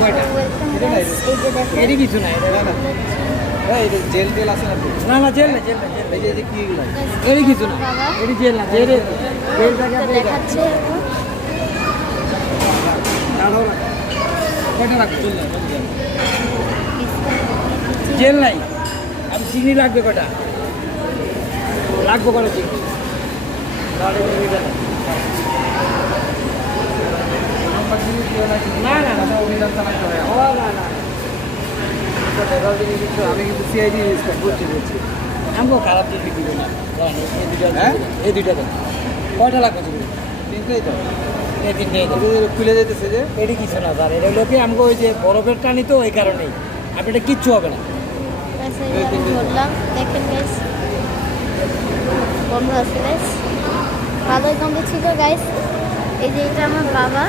কয়টা এটি কিছু নাই জেল টেল আছে না না না জেল না জেল না জেল এই যে কি এগুলো এটি কিছু না এটি জেল না জেল জেলটাকে আপনি দেখাচ্ছে দাঁড়াও না কয়টা রাখো জেল নাই জেল নাই আমি চিনি লাগবে কয়টা লাগবে কয়টা চিনি না না না অভিযান চালাতে হয় ও না না আমি কিন্তু সিআইডি ইউজ করছি বলছি আমগো খারাপ জিনিস বিক্রি করি না এই দুইটা হ্যাঁ? এই দুইটা দেন কয়টা লাগবে চিনি তিনটেই তো এই তিনটে খুলে যেতেছে যে এটি কিছু না স্যার এটা হলো কি আমাকে ওই যে বরফের টানি তো ওই কারণেই আপনি এটা কিচ্ছু হবে না ধরলাম দেখেন গাইস বন্ধ আছে গাইস ভালোই কমে ছিল গাইস এই যে এটা আমার বাবা